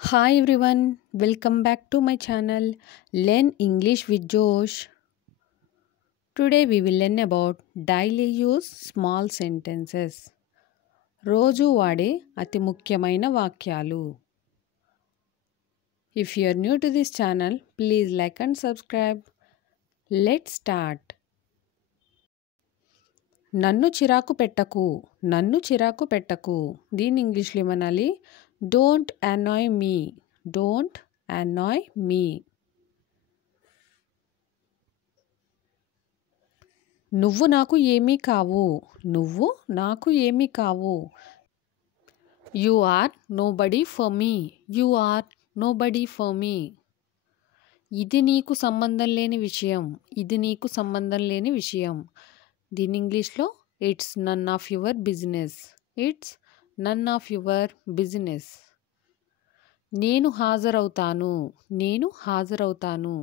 Hi everyone, welcome back to my channel Learn English with Josh. Today we will learn about daily use small sentences. రోజు వాడే అతి ముఖ్యమైన వాక్యాలు. If you are new to this channel, please like and subscribe. Let's start. నన్ను చిరాకు పెట్టకు, నన్ను చిరాకు పెట్టకు. దీని ఇంగ్లీష్లో ఏమనాలి? Don't annoy me, don't annoy me. నువ్వు నాకు ఏమీ కావు, నువ్వు నాకు ఏమీ కావు. You are nobody for me, you are nobody for me. ఇది నీకు సంబంధం లేని విషయం, ఇది నీకు సంబంధం లేని విషయం. దీని ఇంగ్లీష్లో it's none of your business, it's none of your business. నేను హాజరవుతాను, నేను హాజరవుతాను.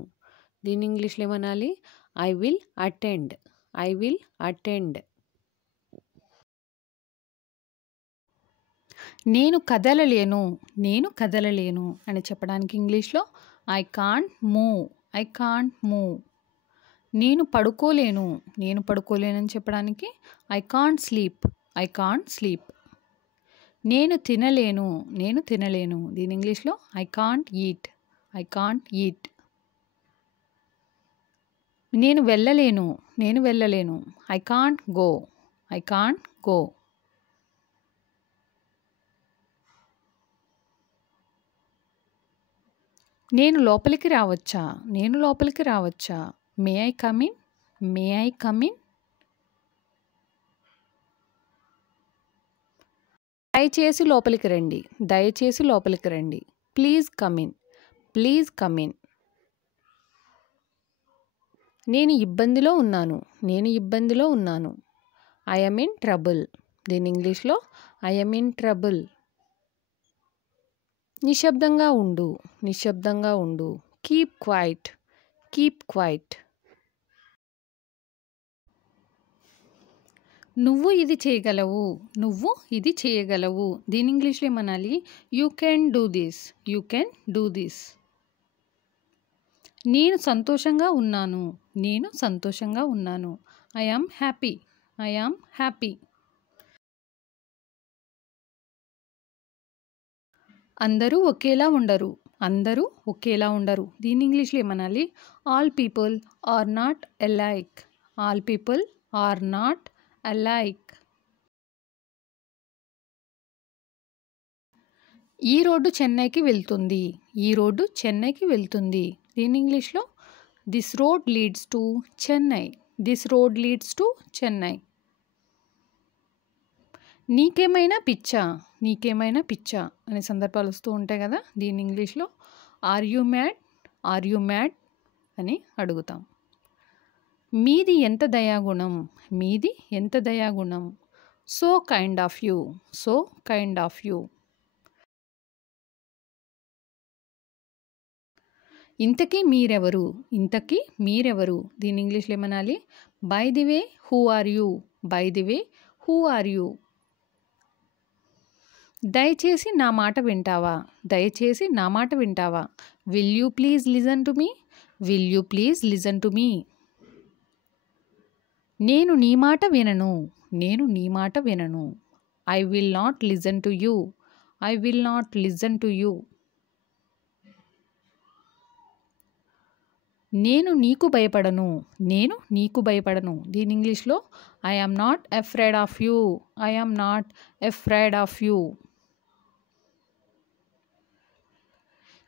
దీని ఇంగ్లీష్లో ఏమనాలి? I will attend, I will attend. నేను కదలలేను, నేను కదలలేను అని చెప్పడానికి ఇంగ్లీష్లో I can't move, I can't move. నేను పడుకోలేను, నేను పడుకోలేను అని చెప్పడానికి I can't sleep, I can't sleep. నేను తినలేను, నేను తినలేను. దీని ఇంగ్లీష్లో I can't eat, I can't eat. నేను వెళ్ళలేను, నేను వెళ్ళలేను. I can't go, I can't go. నేను లోపలికి రావచ్చా, నేను లోపలికి రావచ్చా. May I come in, may I come in. దయచేసి లోపలికి రండి, దయచేసి లోపలికి రండి. Please come in, please come in. నేను ఇబ్బందిలో ఉన్నాను, నేను ఇబ్బందిలో ఉన్నాను. I yam in trouble. దీని ఇంగ్లీష్లో ఐ యామ్ ఇన్ ట్రబుల్. నిశ్శబ్దంగా ఉండు, నిశ్శబ్దంగా ఉండు. Keep quiet, keep quiet. నువ్వు ఇది చేయగలవు, నువ్వు ఇది చేయగలవు. దీని ఇంగ్లీష్లో ఏమనాలి? You can do this, you can do this. నేను సంతోషంగా ఉన్నాను, నేను సంతోషంగా ఉన్నాను. I am happy, I am happy. అందరూ ఒకేలా ఉండరు, అందరూ ఒకేలా ఉండరు. దీని ఇంగ్లీష్లో ఏమనాలి? All people are not alike, all people are not alike. ఈ రోడ్డు చెన్నైకి వెళ్తుంది, ఈ రోడ్డు చెన్నైకి వెళ్తుంది. దీని ఇంగ్లీష్లో this road leads to Chennai, this road leads to Chennai. నీకేమైనా పిచ్చా, నీకేమైనా పిచ్చా అనే సందర్భాలు వస్తూ ఉంటాయి కదా. దీని ఇంగ్లీష్లో are you mad, are you mad అని అడుగుతాం. మీది ఎంత దయాగుణం, మీది ఎంత దయాగుణం. So kind of you, so kind of you. ఇంతకీ మీరెవరు, ఇంతకీ మీరెవరు. దీని ఇంగ్లీష్లో ఏమనాలి? By the way who are you, by the way who are you. దయచేసి నా మాట వింటావా, దయచేసి నా మాట వింటావా. Will you please listen to me, will you please listen to me. నేను నీ మాట వినను, నేను నీ మాట వినను. I will not listen to you, I will not listen to you. నేను నీకు భయపడను, నేను నీకు భయపడను. దీని ఇంగ్లీష్లో I am not afraid of you, I am not afraid of you.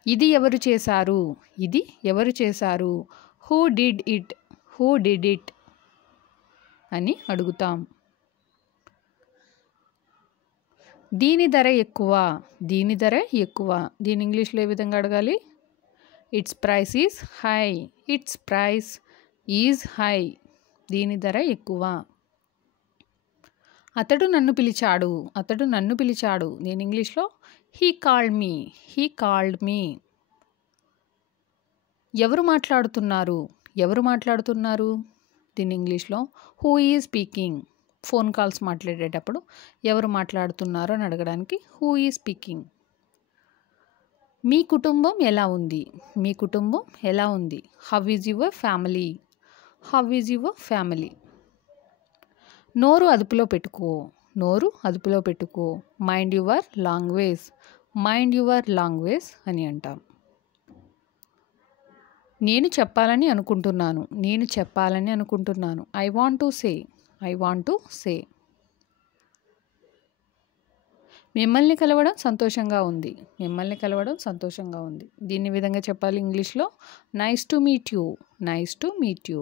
ఇది ఎవరు చేశారు, ఇది ఎవరు చేశారు. Who did it, who did it అని అడుగుతాం. దీని ధర ఎక్కువ, దీని ధర ఎక్కువ. దీని ఇంగ్లీష్లో ఏ విధంగా అడగాలి? It's price is high, it's price is high. దీని ధర ఎక్కువ. అతడు నన్ను పిలిచాడు, అతడు నన్ను పిలిచాడు. దీని ఇంగ్లీష్లో he called me, he called me. ఎవరు మాట్లాడుతున్నారు, ఎవరు మాట్లాడుతున్నారు. దీని ఇంగ్లీష్లో who is speaking. Phone calls మాట్లాడేటప్పుడు ఎవరు మాట్లాడుతున్నారు అని అడగడానికి హూ ఈజ్ స్పీకింగ్. మీ కుటుంబం ఎలా ఉంది? మీ కుటుంబం ఎలా ఉంది? How is your family? How is your family? నోరు అదుపులో పెట్టుకో. నోరు అదుపులో పెట్టుకో. Mind your language. Mind your language అని అంటాం. నేను చెప్పాలని అనుకుంటున్నాను. నేను చెప్పాలని అనుకుంటున్నాను. I want to say. I want to say. మిమ్మల్ని కలవడం సంతోషంగా ఉంది. మిమ్మల్ని కలవడం సంతోషంగా ఉంది. దీన్ని విధంగా చెప్పాలి ఇంగ్లీష్లో. Nice to meet you. Nice to meet you.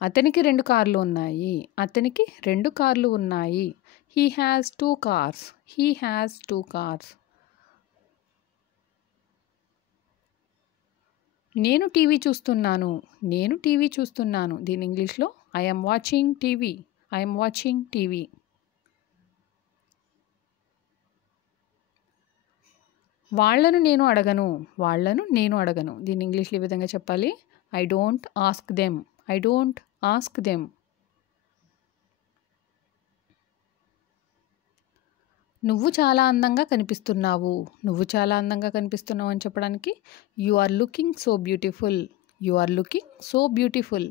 అతనికి 2 కార్లు ఉన్నాయి. అతనికి 2 కార్లు ఉన్నాయి. He has 2 cars. He has 2 cars. నేను టీవీ చూస్తున్నాను. నేను టీవీ చూస్తున్నాను. దీని ఇంగ్లీష్లో I am watching TV. I am watching TV. వాళ్ళను నేను అడగను. వాళ్ళను నేను అడగను. దీని ఇంగ్లీష్లో ఈ విధంగా చెప్పాలి. I don't ask them. I don't ask them. నువ్వు చాలా అందంగా కనిపిస్తున్నావు. నువ్వు చాలా అందంగా కనిపిస్తున్నావు అని చెప్పడానికి you are looking so beautiful. You are looking so beautiful.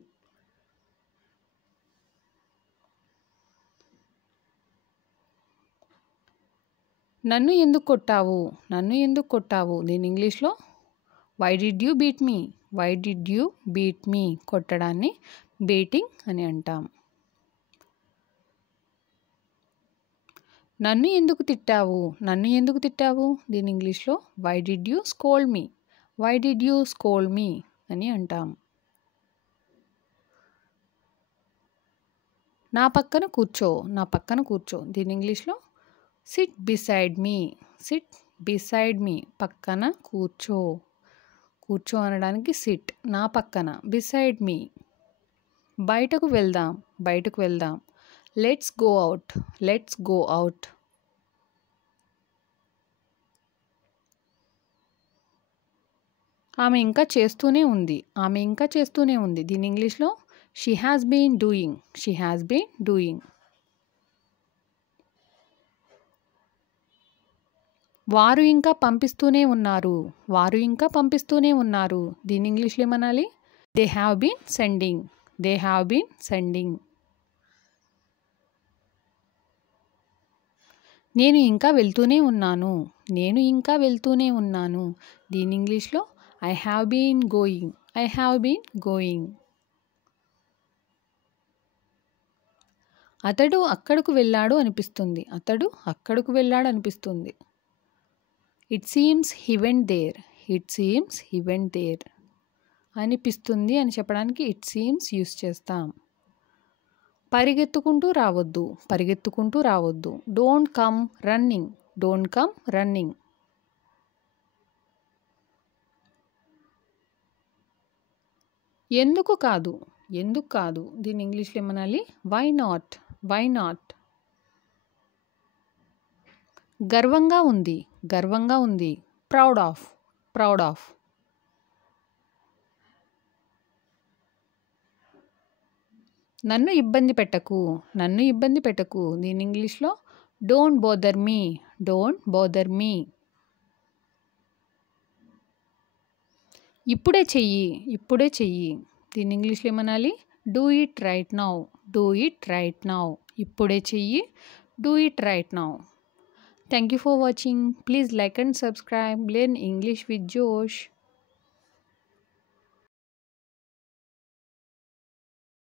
నన్ను ఎందుకు కొట్టావు? నన్ను ఎందుకు కొట్టావు? దీని ఇంగ్లీష్లో why did you beat me? Why did you beat me? కొట్టడాన్ని బీటింగ్ అని అంటాం. నన్ను ఎందుకు తిట్టావు? నన్ను ఎందుకు తిట్టావు? దీని ఇంగ్లీష్లో why did you scold me? Why did you scold me అని అంటాం. నా పక్కన కూర్చో. నా పక్కన కూర్చో. దీని ఇంగ్లీష్లో SIT beside me. SIT beside me. పక్కన కూర్చో. కూర్చో అనడానికి సిట్. నా పక్కన. Beside me. బయటకు వెళ్దాం. బయటకు వెళ్దాం. Let's go out. Let's go out. ఆమె ఇంకా చేస్తూనే ఉంది. ఆమె ఇంకా చేస్తూనే ఉంది. దీని ఇంగ్లీష్లో she has been doing. She has been doing. వారు ఇంకా పంపిస్తూనే ఉన్నారు. వారు ఇంకా పంపిస్తూనే ఉన్నారు. దీని ఇంగ్లీష్లో ఏమనాలి? They have been sending. They have been sending. నేను ఇంకా వెళ్తూనే ఉన్నాను. నేను ఇంకా వెళ్తూనే ఉన్నాను. దీని ఇంగ్లీష్లో I have been going. I have been going. అతడు అక్కడకు వెళ్ళాడు అనిపిస్తుంది. అతడు అక్కడకు వెళ్ళాడు అనిపిస్తుంది. It seems he went there. It seems he went there. అనిపిస్తుంది అని చెప్పడానికి ఇట్ సీమ్స్ యూస్ చేస్తాం. పరిగెత్తుకుంటూ రావద్దు. పరిగెత్తుకుంటూ రావద్దు. Don't come running. Don't come running. ఎందుకు కాదు? ఎందుకు కాదు? దీని ఇంగ్లీష్లో ఏమనాలి? Why not. Why not. గర్వంగా ఉంది. గర్వంగా ఉంది. Proud of. Proud of. నన్ను ఇబ్బంది పెట్టకు. నన్ను ఇబ్బంది పెట్టకు. దీని ఇంగ్లీష్లో don't bother me. Don't bother me. ఇప్పుడే చెయ్యి. ఇప్పుడే చెయ్యి. దీని ఇంగ్లీష్లో ఏమనాలి? Do it right now. Do it right now. ఇప్పుడే చెయ్యి. Do it right now. Thank you for watching. Please like and subscribe. Learn English with Josh.